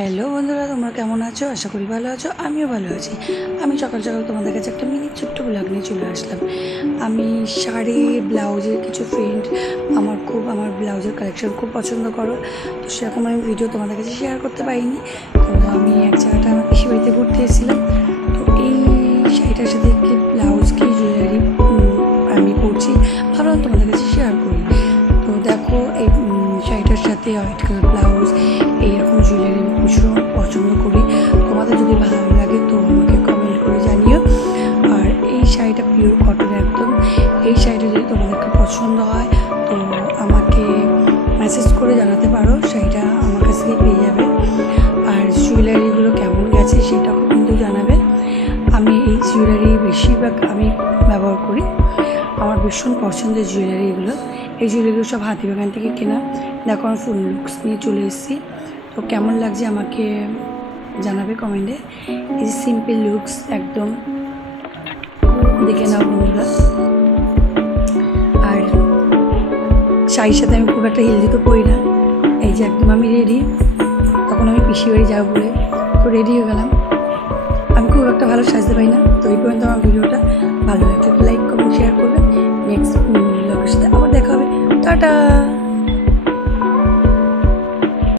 Hello বন্ধুরা, তোমরা কেমন আছো? আশা করি ভালো আছো। আমিও ভালো আছি। আমি সকাল সকাল তোমাদের কাছে একটা মিনি ছোট্ট ব্লগ নিয়ে চলে আসলাম। আমি শাড়ি ব্লাউজের কিছু ফ্রেন্ড আমার ব্লাউজের কালেকশন খুব পছন্দ করো, তো সেরকম আমি ভিডিও তোমাদের কাছে শেয়ার করতে পারিনি। তো আমি এক জায়গাটা আমার পিসি বাড়িতে ঘুরতে এসেছিলাম। তো এই শাড়িটার সাথে কি ব্লাউজ কি জুয়েলারি আমি পরছি, ভাবলাম তোমাদের কাছে শেয়ার করি। তো দেখো, এই শাড়িটার সাথে হোয়াইট কালার ব্লাউজ, এইরকম জুয়েলারি আমি ভীষণ পছন্দ করি। তোমাদের যদি ভালো লাগে তো আমাকে কমেন্ট করে জানিও। আর এই শাড়িটা পিওর কটন একদম। এই শাড়িটা যদি তোমাদেরকে পছন্দ হয় তো আমাকে মেসেজ করে জানাতে পারো, শাড়িটা আমার কাছ থেকে পেয়ে যাবে। আর জুয়েলারিগুলো কেমন গেছে সেটাও কিন্তু জানাবে। আমি এই জুয়েলারি বেশিরভাগ আমি ব্যবহার করি, আমার ভীষণ পছন্দের জুয়েলারি এগুলো। এই জুয়েলারিগুলো সব হাতিবাগান থেকে কেনা। দেখো, আমি ফুল লুকস নিয়ে চলে এসেছি। তো কেমন লাগছে আমাকে জানাবে কমেন্টে। এই সিম্পল লুকস একদম দেখে নাও বন্ধুরা। আর শাড়ির সাথে আমি খুব একটা হেলদি তো পরি না। এই যে একদম আমি রেডি, তখন আমি পিসি বাড়ি যাবো বলে তো রেডি হয়ে গেলাম। আমি খুব একটা ভালো সাজতে পারি না, তো এই পর্যন্ত আমার ভিডিওটা।